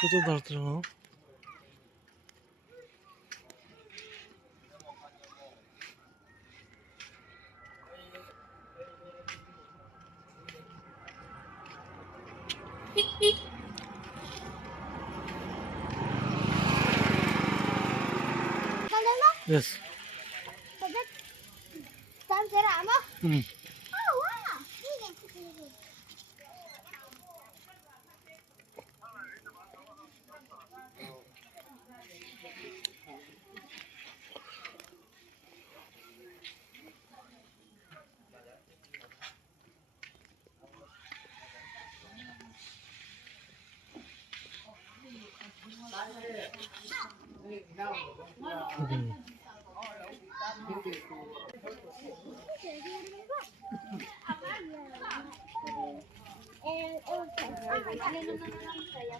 그저 나더라. Yes. Mm.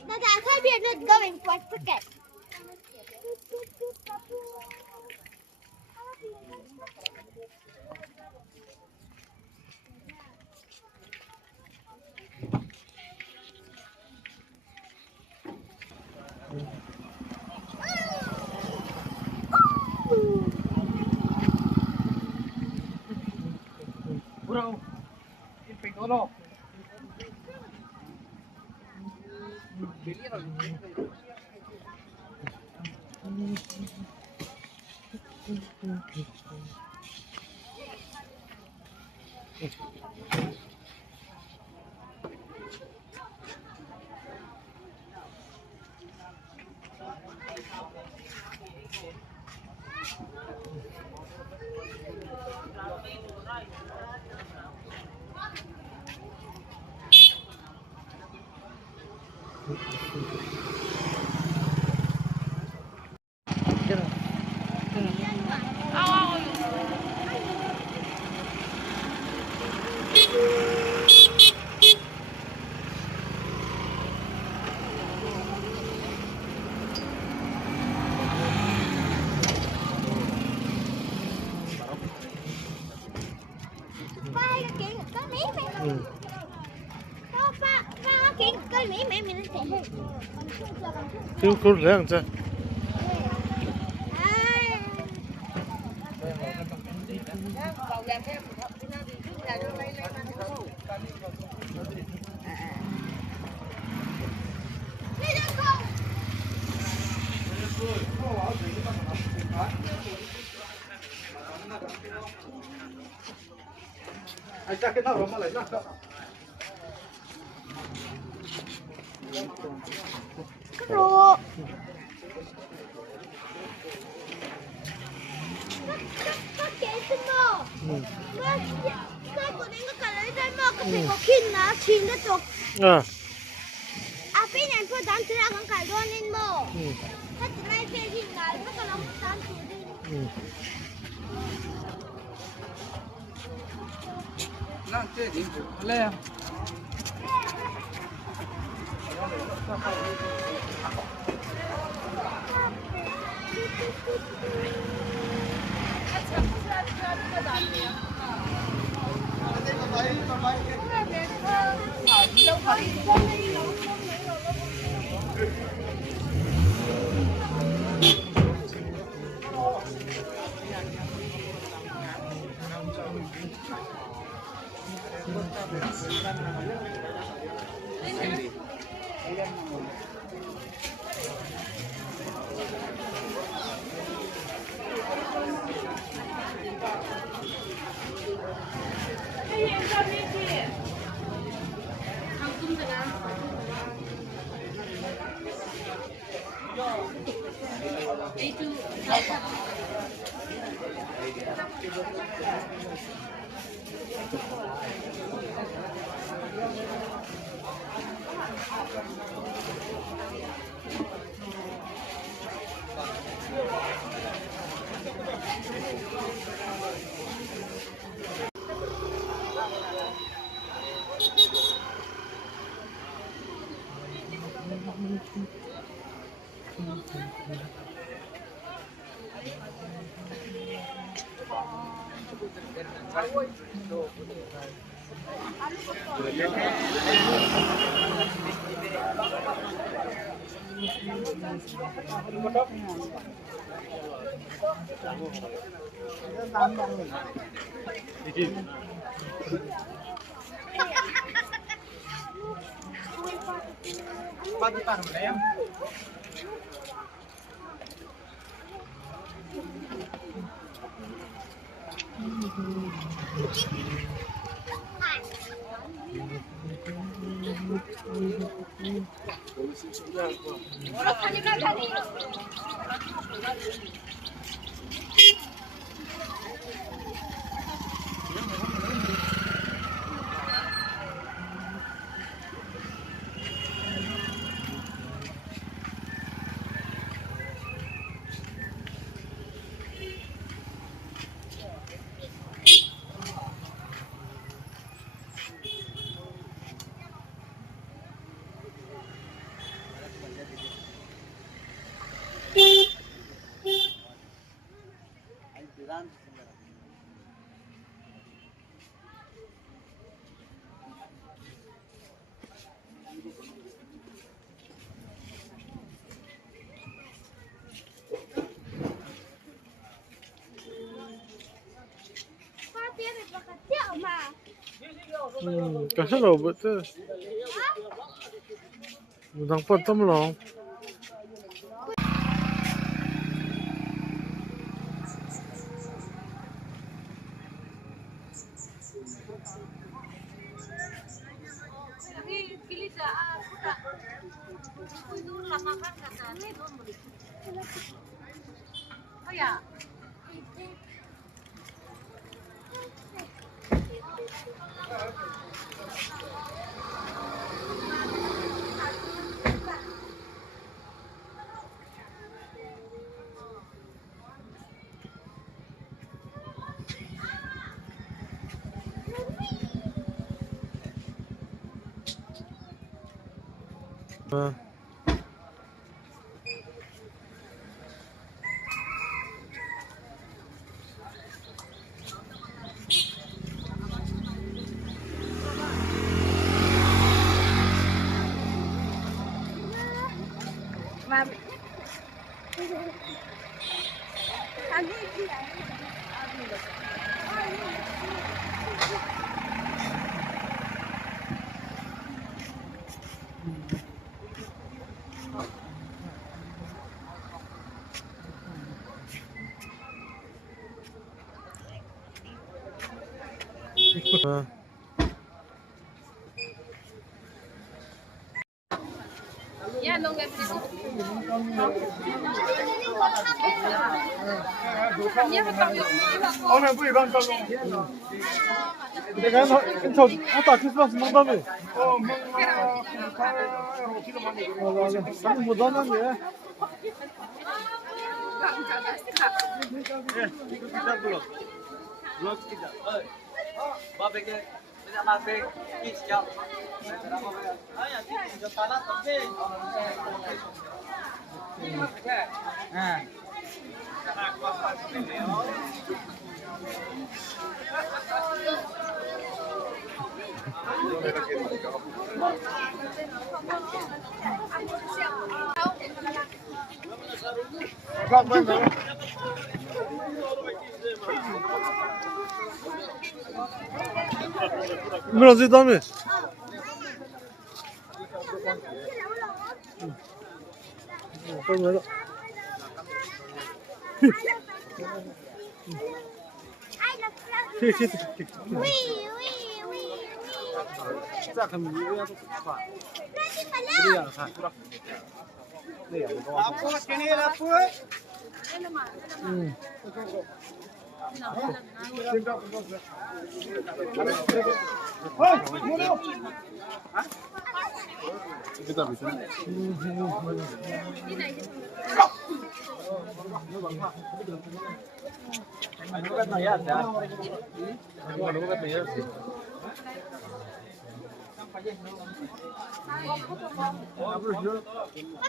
Dada, I thought we are not going for cricket. Bro, il pegolo. Ba kiện có mí mẹ. Ba kiện có mí mẹ mình sẽ hết. 지금 그걸 왜 앉아? Ai chắc cái nào mà lại nó. Rồi. Có kể xin mơ. Cái của nên có cả lấy ra mơ có thể có khi nó chín nó tục. À phía này tôi dám chỉ là con cả luôn nên mơ.ถ้าจะไม่เป็นที่ไหนถ้าจะลองตามสูตรดิ Nó chơi đi lên. kecil mah. Kasih lo betul. Udang potong lo. Oh ya. Mà ya lo nggak bisa. 오늘 뭐 이런 걸로. 내가 저 아까 크리스마스 농담이. 못 하는데. Biraz idam et. Có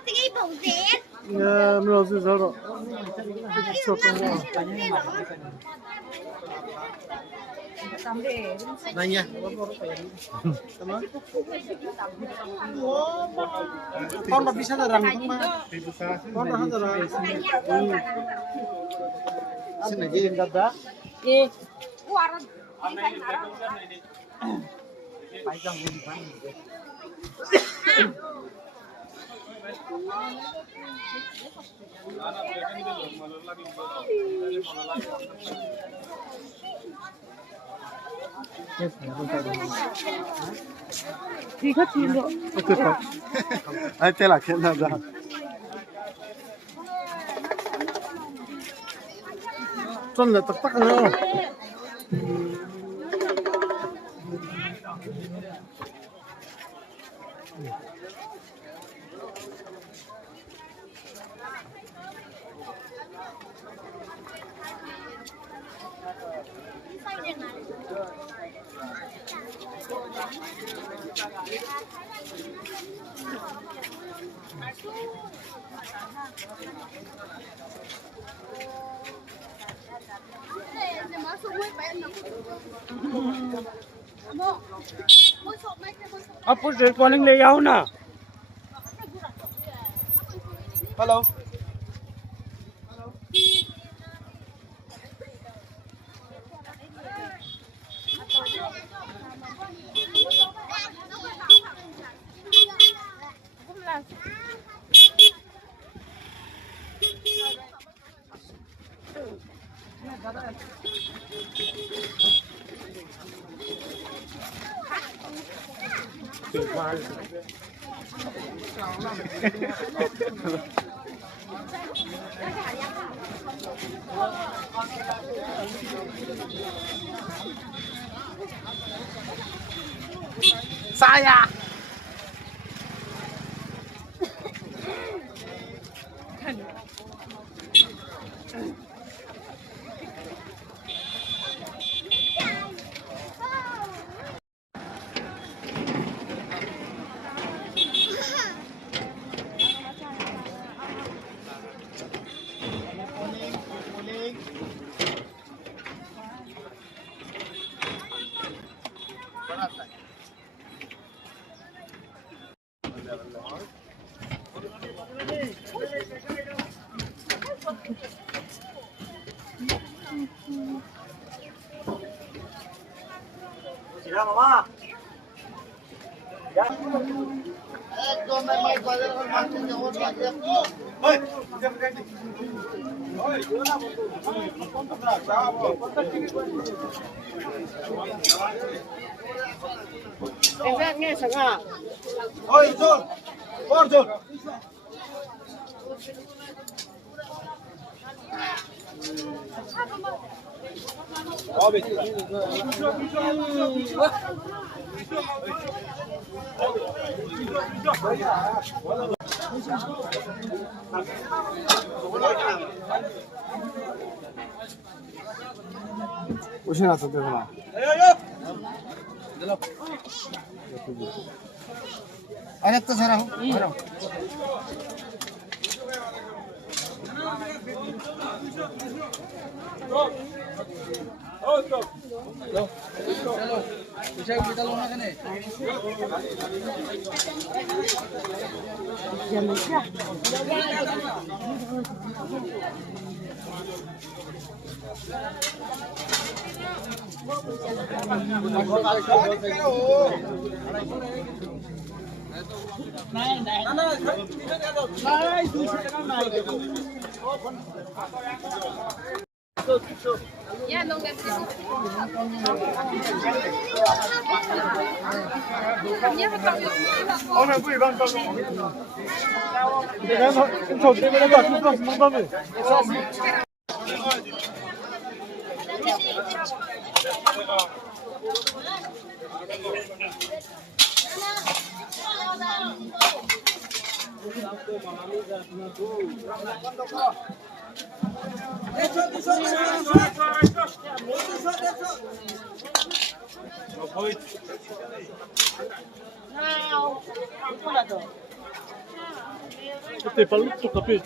cái bầu rét. Ya, biraz izah. Cái Nanya. Con mà bisa darang mah. Con dah darang. Sini lagi enggak. Eh, waran. Panjang ini kan. Tiga kilo. Ay, te la queda nada. Son la tak tak no. Apa sih paling layaw na? Hello. Saya. Ya, mamá. Ya. Em nghe chẳng à? Ôi, John. Con John. 오신 왔어, 대선아. 안 했다, 사람. 사람. Bisa kita lona kan eh? Ya, nung nag-sisi. Kanya ka pang 오늘 뭐 이런 거. 내가 저 때문에 나 크리스마스 못하네. 그때 발로 또 카페.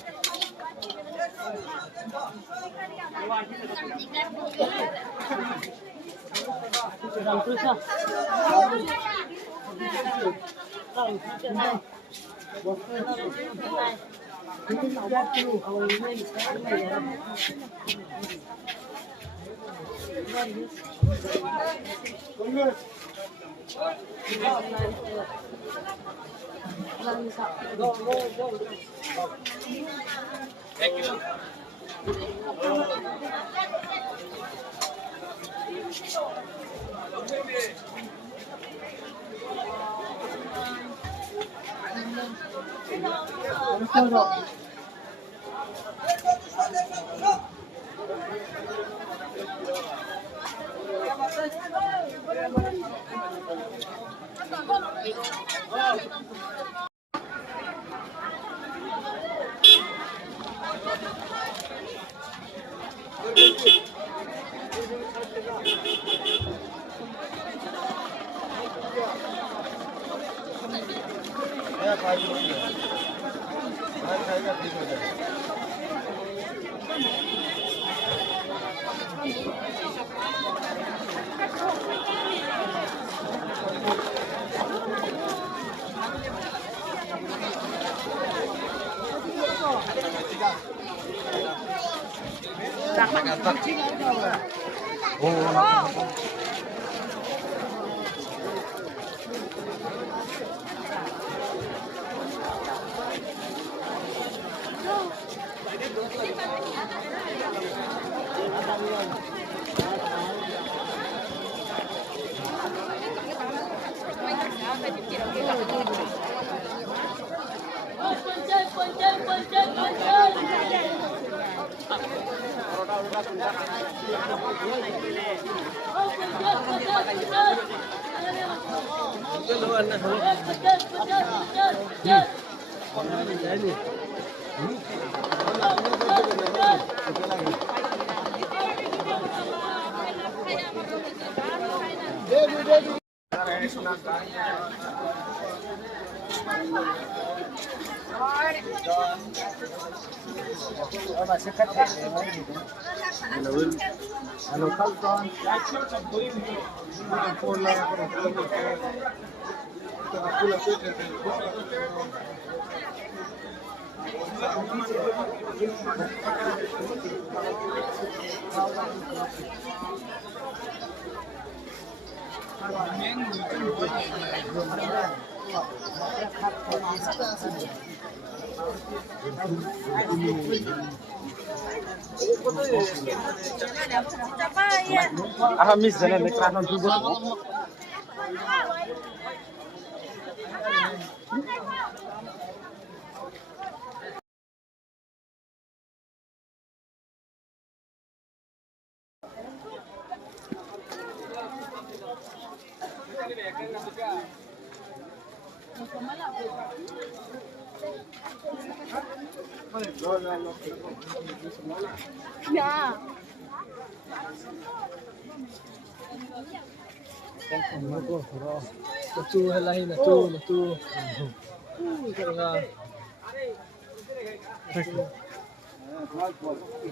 Chu hay là chu là chu.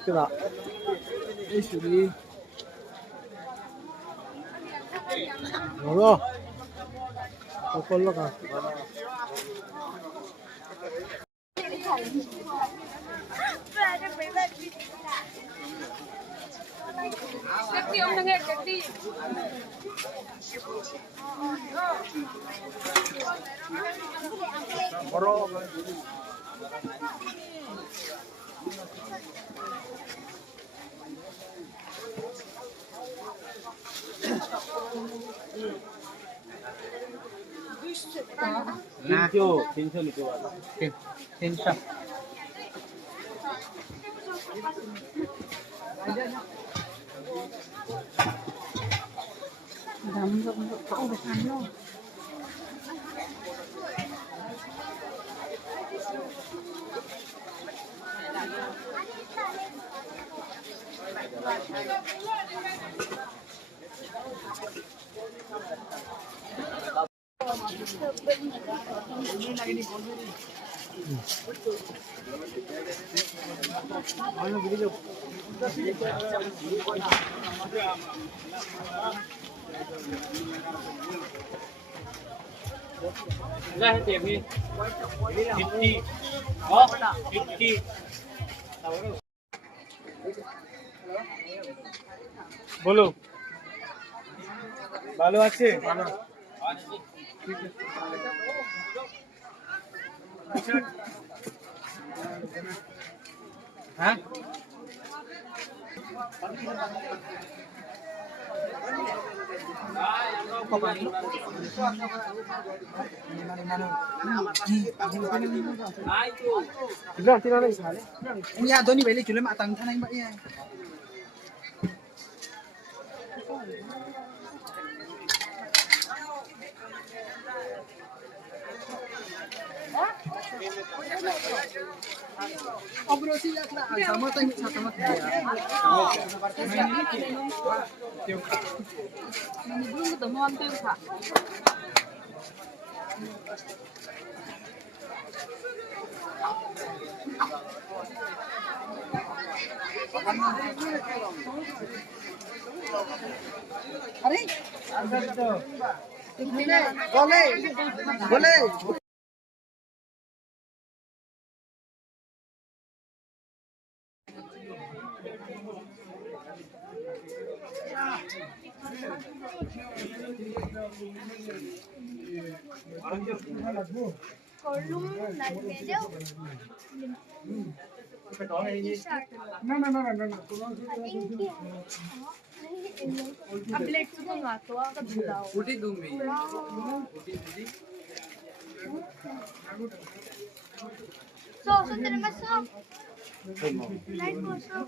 Cái đó. Đây xử lý. Rồi. Con lắc à. Cách đi ông đang nghe cách đi. ra hết tiền đi 50 đó 50 বলো ভালো আছে ভালো হ্যাঁ Ini ada nih beli cuma matang sana mbak ya. Obrol sih ya sama tanya sama dia. Belum ketemu hampir Kak. Hari? Boleh. Boleh. Kolum na video. Update ko nga to, kabulaw. Putih dumi. So, terima kasih. Like ko so.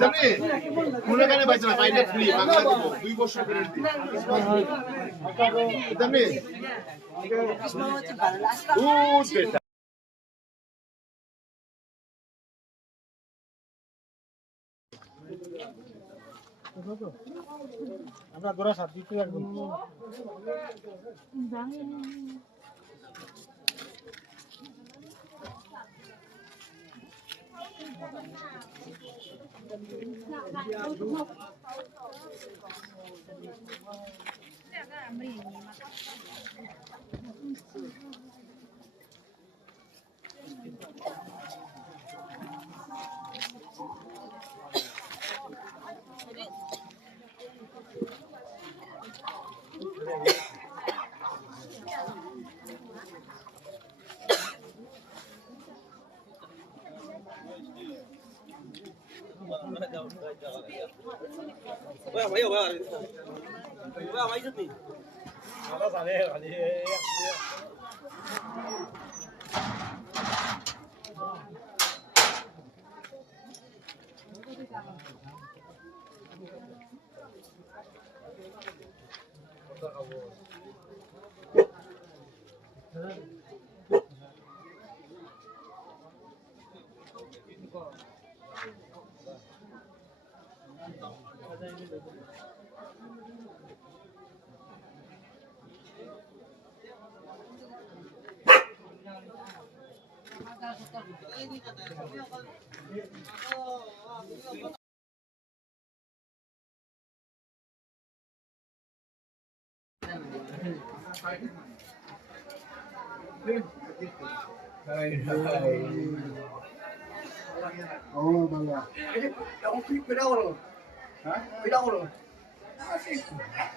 জানি মনে কানে পাইছ না পাইলে free Bangla দিব 2 বছর guarantee জানি বেটা আমরা গোরা সাত দিতে লাগবে Oh, malah. Ini yang quick beda loh. Hah? Beda loh.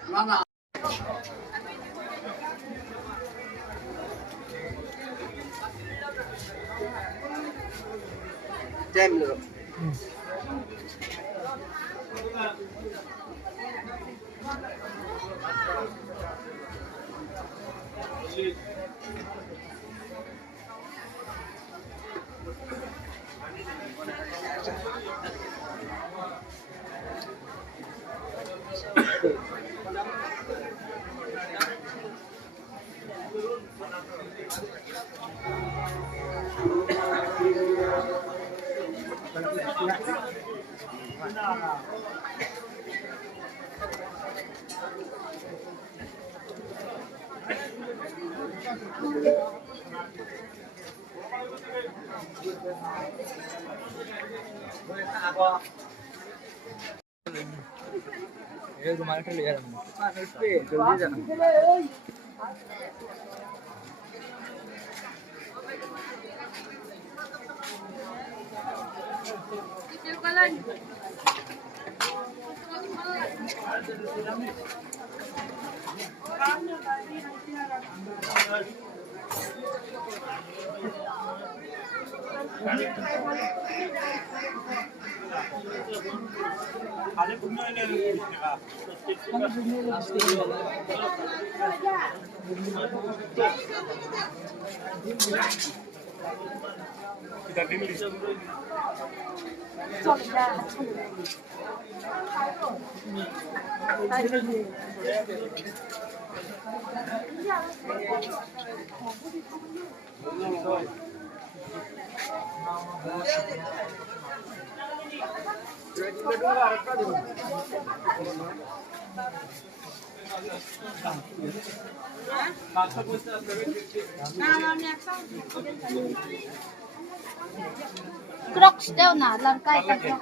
Mana? Jam dulu. Crocs daw na, langkay ka.